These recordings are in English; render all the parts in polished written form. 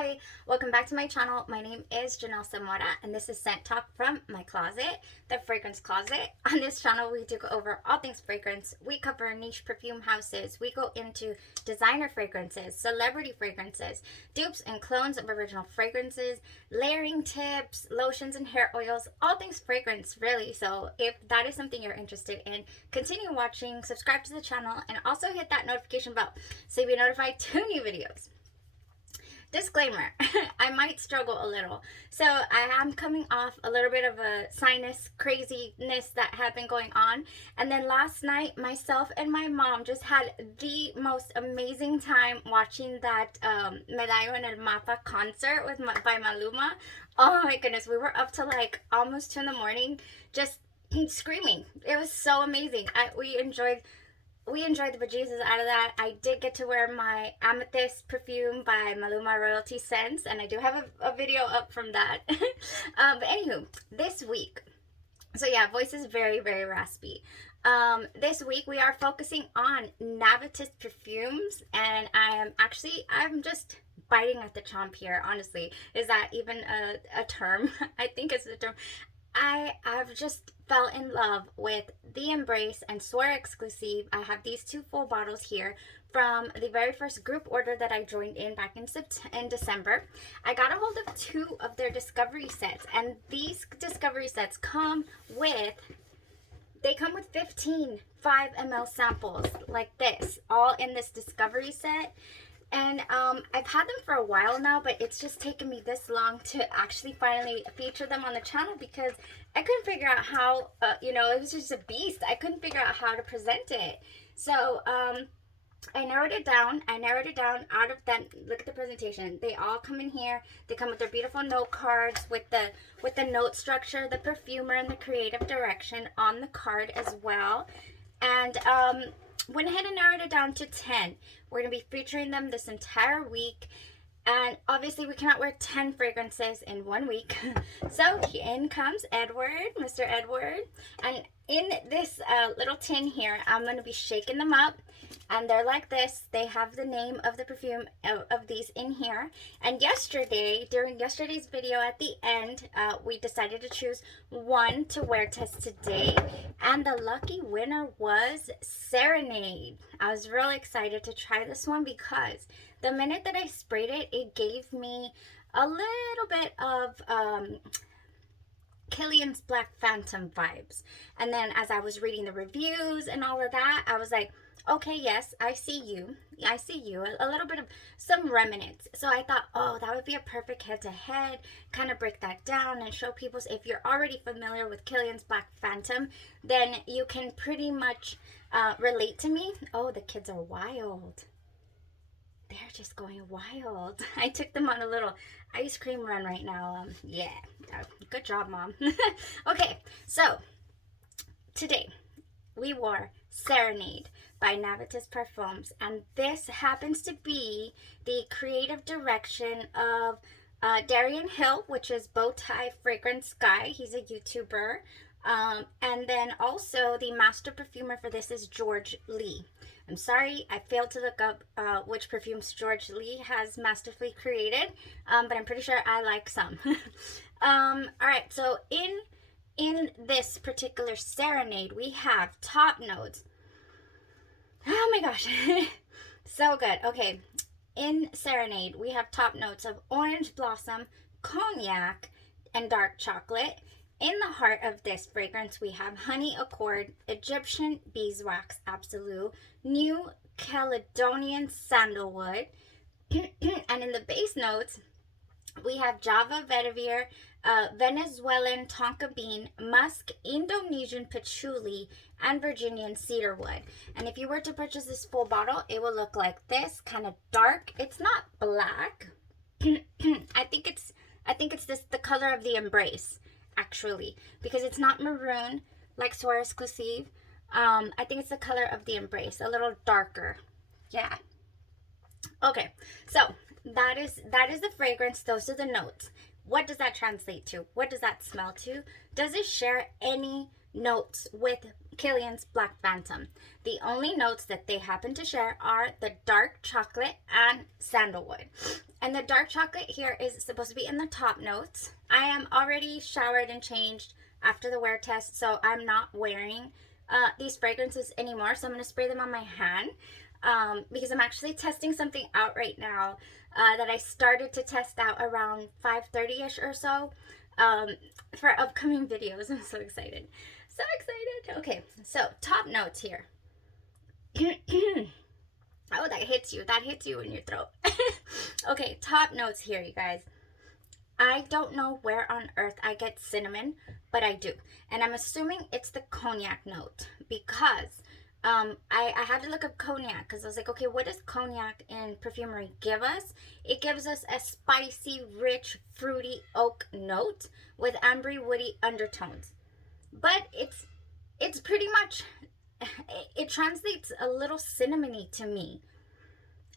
Hi, welcome back to my channel. My name is Janelle Samora and this is Scent Talk from my closet, the fragrance closet. On this channel, we do go over all things fragrance. We cover niche perfume houses. We go into designer fragrances, celebrity fragrances, dupes and clones of original fragrances, layering tips, lotions and hair oils, all things fragrance really. So if that is something you're interested in, continue watching, subscribe to the channel, and also hit that notification bell so you'll be notified to new videos. Disclaimer, I might struggle a little. So I am coming off a little bit of a sinus craziness that had been going on. And then last night, myself and my mom just had the most amazing time watching that Medallo en el Mapa concert by Maluma. Oh my goodness, we were up to like almost 2 in the morning just screaming. It was so amazing. We enjoyed the bejesus out of that. I did get to wear my Amethyst perfume by Maluma Royalty Scents, and I do have a video up from that. But anywho, this week, so yeah, voice is very, very raspy. This week we are focusing on NAVITUS Perfumes, and I'm just biting at the chomp here, honestly. Is that even a term? I think it's a term. I've just fell in love with the Embrace and Soir Exclusif. I have these 2 full bottles here from the very first group order that I joined in back in December. I got a hold of 2 of their discovery sets, and these discovery sets come with 15 5 ml samples like this, all in this discovery set. And I've had them for a while now, but it's just taken me this long to actually finally feature them on the channel because I couldn't figure out how, it was just a beast. I couldn't figure out how to present it. So I narrowed it down. Out of that. Look at the presentation. They all come in here. They come with their beautiful note cards with the note structure, the perfumer, and the creative direction on the card as well. And went ahead and narrowed it down to 10. We're going to be featuring them this entire week. And obviously we cannot wear 10 fragrances in 1 week. So in comes Edward, Mr. Edward. And in this little tin here, I'm going to be shaking them up. And they're like this. They have the name of the perfume of these in here. And during yesterday's video at the end, we decided to choose one to wear test today. And the lucky winner was Serenade. I was really excited to try this one because the minute that I sprayed it, it gave me a little bit of KILIAN'S Black Phantom vibes. And then as I was reading the reviews and all of that, I was like, okay, yes, I see you. A little bit of some remnants. So I thought, oh, that would be a perfect head-to-head, kind of break that down and show people, if you're already familiar with KILIAN'S Black Phantom, then you can pretty much relate to me. Oh, the kids are wild. They're just going wild. I took them on a little ice cream run right now. Yeah, good job, Mom. Okay, so today we wore Serenade by NAVITUS Parfums, and this happens to be the creative direction of Darian Hill, which is Bowtie Fragrance Guy. He's a YouTuber. And then also the master perfumer for this is George Lee. I'm sorry, I failed to look up which perfumes George Lee has masterfully created, but I'm pretty sure I like some. All right, so in this particular Serenade, we have top notes. Oh my gosh, so good. Okay, in Serenade, we have top notes of orange blossom, cognac, and dark chocolate. In the heart of this fragrance, we have honey accord, Egyptian beeswax absolute, New Caledonian sandalwood, and in the base notes, we have Java vetiver, Venezuelan tonka bean, musk, Indonesian patchouli, and Virginian cedarwood. And if you were to purchase this full bottle, it will look like this, kind of dark. It's not black. I think it's the color of the Embrace, actually, because it's not maroon like Soir Exclusif. I think it's the color of the Embrace, a little darker. Yeah. Okay, so that is the fragrance. Those are the notes. What does that translate to? What does that smell to? Does it share any notes with Kilian's Black Phantom. The only notes that they happen to share are the dark chocolate and sandalwood. And the dark chocolate here is supposed to be in the top notes. I am already showered and changed after the wear test, so I'm not wearing these fragrances anymore. So I'm going to spray them on my hand because I'm actually testing something out right now that I started to test out around 5:30ish or so for upcoming videos. I'm so excited. So excited. Okay, so top notes here. Oh, that hits you. That hits you in your throat. Okay, top notes here, you guys. I don't know where on earth I get cinnamon, but I do. And I'm assuming it's the cognac note because I had to look up cognac because I was like, okay, what does cognac in perfumery give us? It gives us a spicy, rich, fruity oak note with ambery, woody undertones. But it's pretty much, it translates a little cinnamony to me.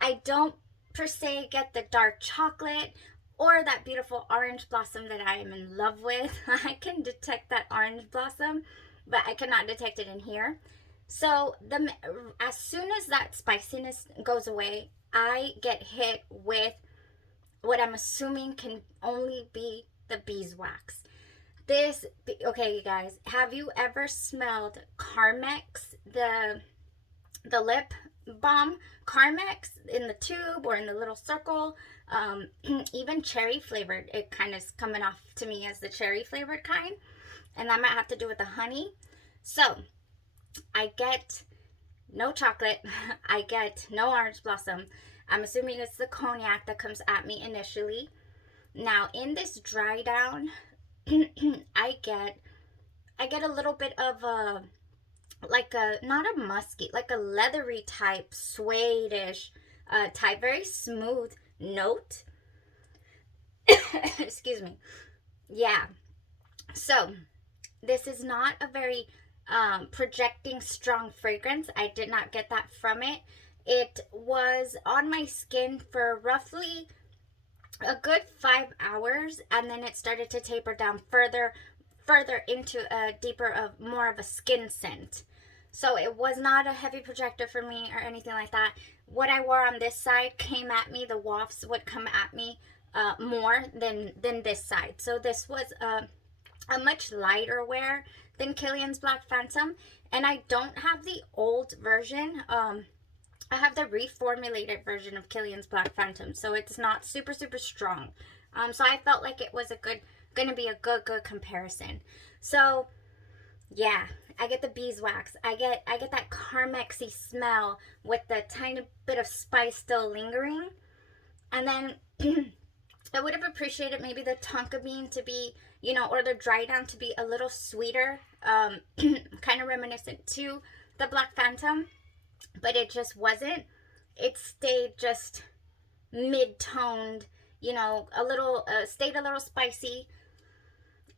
I don't per se get the dark chocolate or that beautiful orange blossom that I am in love with. I can detect that orange blossom, but I cannot detect it in here. So as soon as that spiciness goes away, I get hit with what I'm assuming can only be the beeswax. Okay, you guys, have you ever smelled Carmex, the lip balm? Carmex in the tube or in the little circle, even cherry flavored. It kind of is coming off to me as the cherry flavored kind, and that might have to do with the honey. So I get no chocolate. I get no orange blossom. I'm assuming it's the cognac that comes at me initially. Now in this dry down, I get a little bit of a, like a, not a musky, like a leathery type, suede-ish type, very smooth note. Excuse me. Yeah. So this is not a very projecting strong fragrance. I did not get that from it. It was on my skin for roughly a good 5 hours, and then it started to taper down further into a deeper more of a skin scent. So it was not a heavy projector for me or anything like that. What I wore on this side came at me, the wafts would come at me more than this side. So this was a much lighter wear than Kilian's Black Phantom, and I don't have the old version. I have the reformulated version of Kilian's Black Phantom, so it's not super strong. So I felt like it was gonna be a good comparison. So yeah, I get the beeswax. I get that Carmexy smell with the tiny bit of spice still lingering, and then I would have appreciated maybe the tonka bean to be, or the dry down to be a little sweeter, kind of reminiscent to the Black Phantom. But it just wasn't. It stayed just mid-toned, stayed a little spicy.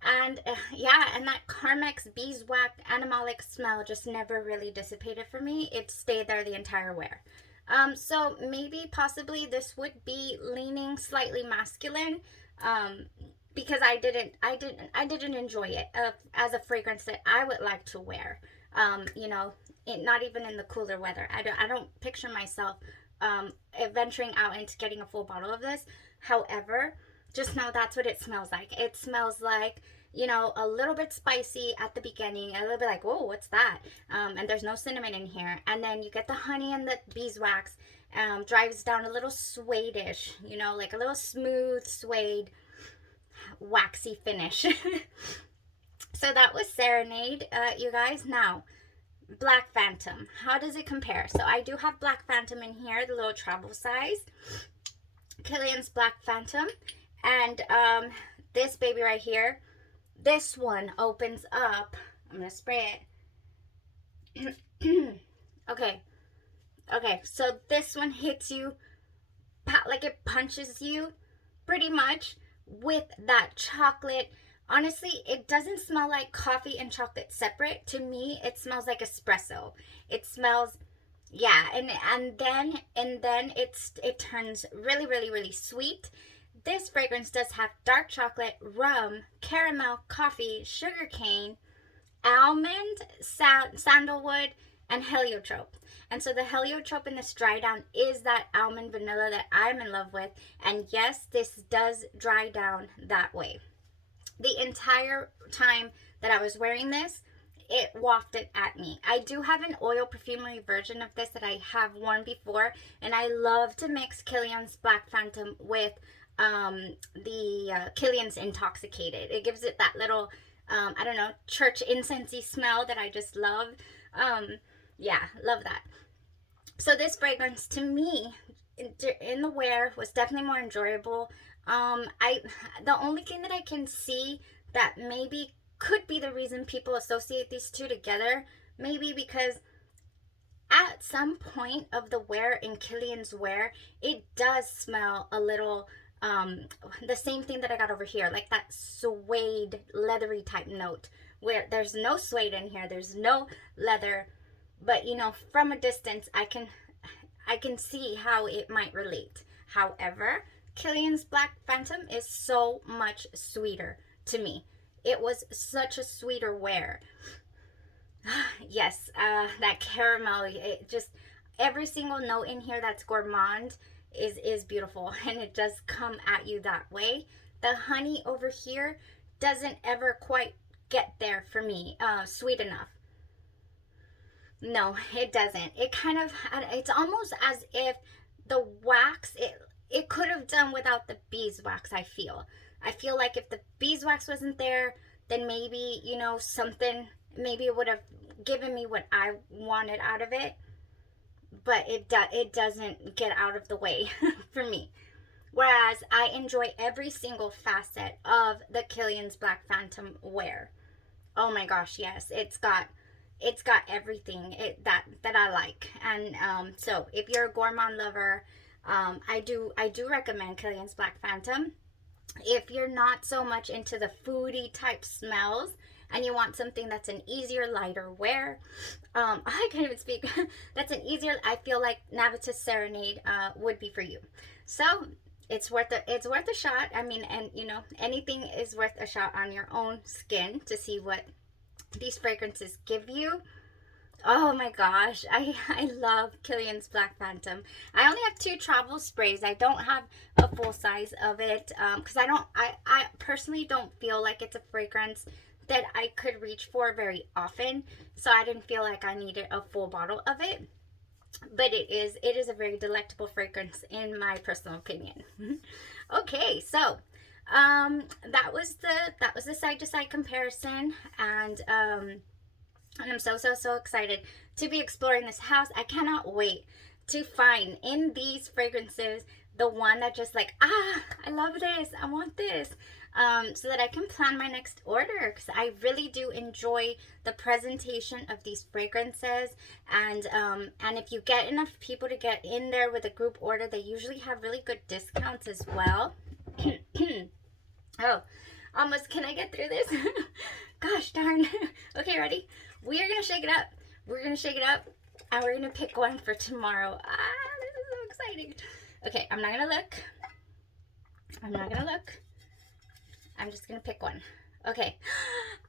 And yeah, and that Carmex beeswax animalic smell just never really dissipated for me. It stayed there the entire wear. So maybe possibly this would be leaning slightly masculine, because I didn't enjoy it as a fragrance that I would like to wear. Not even in the cooler weather. I don't picture myself venturing out into getting a full bottle of this. However, just know that's what it smells like. It smells like, a little bit spicy at the beginning, a little bit like, whoa, what's that? And there's no cinnamon in here. And then you get the honey and the beeswax, drives down a little suede-ish, like a little smooth suede, waxy finish. So that was Serenade, you guys. Now, Black Phantom, how does it compare? So I do have Black Phantom in here, the little travel size, Kilian's Black Phantom, and this baby right here, this one opens up. I'm gonna spray it. Okay, so this one hits you like it punches you pretty much with that chocolate. Honestly, it doesn't smell like coffee and chocolate separate. To me, it smells like espresso. It smells, yeah, and then it turns really sweet. This fragrance does have dark chocolate, rum, caramel, coffee, sugar cane, almond, sandalwood, and heliotrope. And so the heliotrope in this dry down is that almond vanilla that I'm in love with. And yes, this does dry down that way. The entire time that I was wearing this, it wafted at me. I do have an oil perfumery version of this that I have worn before, and I love to mix KILIAN'S Black Phantom with the KILIAN'S Intoxicated. It gives it that little, I don't know, church incensey smell that I just love. Yeah, love that. So this fragrance to me in the wear was definitely more enjoyable. The only thing that I can see that maybe could be the reason people associate these two together, maybe because at some point of the wear in KILIAN'S wear, it does smell a little the same thing that I got over here, like that suede leathery type note, where there's no suede in here, there's no leather, but you know, from a distance I can see how it might relate. However, KILIAN'S Black Phantom is so much sweeter to me. It was such a sweeter wear. Yes, that caramel, it just, every single note in here that's gourmand is beautiful, and it does come at you that way. The honey over here doesn't ever quite get there for me, sweet enough. No, it doesn't. It kind of, it's almost as if the wax, it could have done without the beeswax, I feel. I feel like if the beeswax wasn't there, then maybe, you know, something, maybe it would have given me what I wanted out of it. But it doesn't get out of the way for me. Whereas I enjoy every single facet of the KILIAN'S Black Phantom wear. Oh my gosh, yes. It's got everything that I like. And so if you're a gourmand lover, I do recommend KILIAN'S Black Phantom. If you're not so much into the foodie type smells and you want something that's an easier, lighter wear, I can't even speak. That's an easier, I feel like NAVITUS Serenade would be for you. So it's worth a shot. I mean, and you know, anything is worth a shot on your own skin to see what these fragrances give you. Oh my gosh, I love KILIAN'S Black Phantom. I only have 2 travel sprays. I don't have a full size of it because I personally don't feel like it's a fragrance that I could reach for very often. So I didn't feel like I needed a full bottle of it. But it is a very delectable fragrance in my personal opinion. Okay, so that was the side to side comparison, and I'm so excited to be exploring this house. I cannot wait to find in these fragrances the one that just like, I love this, I want this, so that I can plan my next order, because I really do enjoy the presentation of these fragrances. And if you get enough people to get in there with a group order, they usually have really good discounts as well. Oh, almost, can I get through this? Gosh darn. Okay, ready? We are going to shake it up. We're going to shake it up, and we're going to pick one for tomorrow. This is so exciting. Okay, I'm not going to look. I'm not going to look. I'm just going to pick one. Okay.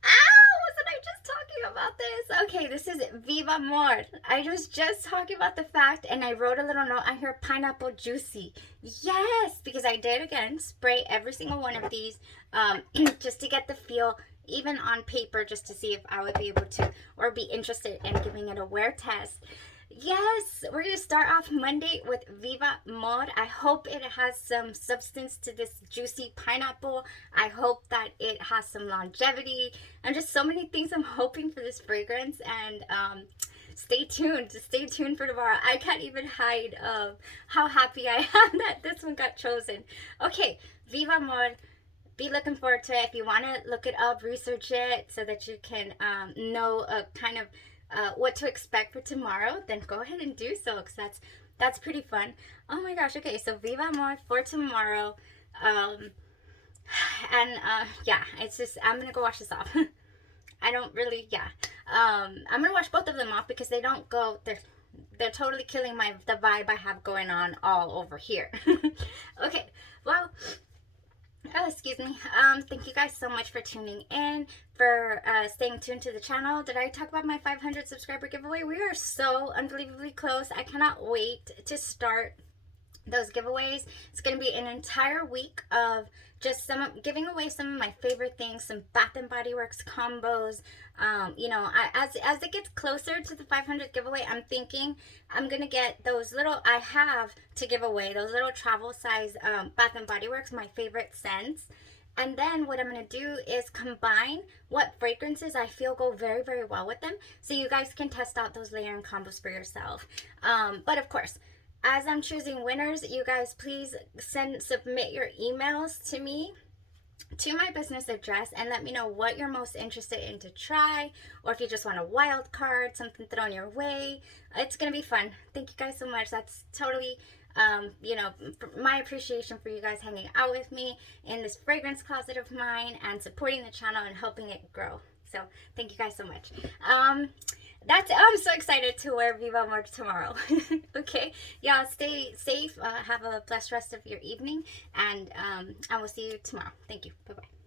Ow! Wasn't I just talking about this? Okay, this is Viva Amor. I was just talking about the fact, and I wrote a little note on here, pineapple juicy. Yes, because I did, again, spray every single one of these just to get the feel, even on paper, just to see if I would be able to, or be interested in giving it a wear test. Yes, we're going to start off Monday with Viva Amor. I hope it has some substance to this juicy pineapple. I hope that it has some longevity, and just so many things I'm hoping for this fragrance. And stay tuned. Stay tuned for tomorrow. I can't even hide how happy I am that this one got chosen. Okay, Viva Amor. Be looking forward to it. If you want to look it up, research it so that you can know kind of what to expect for tomorrow, then go ahead and do so, because that's pretty fun. Oh my gosh. Okay, so Viva Amor for tomorrow. Yeah, it's just, I'm gonna go wash this off. I don't really, yeah, I'm gonna wash both of them off because they don't go, they're totally killing the vibe I have going on all over here. Okay, well, excuse excuse me. Thank you guys so much for tuning in, for staying tuned to the channel. Did I talk about my 500 subscriber giveaway? We are so unbelievably close. I cannot wait to start those giveaways. It's going to be an entire week of just giving away some of my favorite things, some Bath and Body Works combos. You know, as it gets closer to the 500 giveaway, I'm thinking I'm going to get those little, I have to give away those little travel size Bath and Body Works, my favorite scents. And then what I'm going to do is combine what fragrances I feel go very, very well with them, so you guys can test out those layering combos for yourself. But of course, as I'm choosing winners, you guys please submit your emails to me, to my business address, and let me know what you're most interested in to try, or if you just want a wild card, something thrown your way. It's gonna be fun. Thank you guys so much. That's totally you know, my appreciation for you guys hanging out with me in this fragrance closet of mine and supporting the channel and helping it grow. So thank you guys so much. That's it. I'm so excited to wear Viva Amor tomorrow. Okay, y'all stay safe, have a blessed rest of your evening, and I will see you tomorrow. Thank you. Bye bye.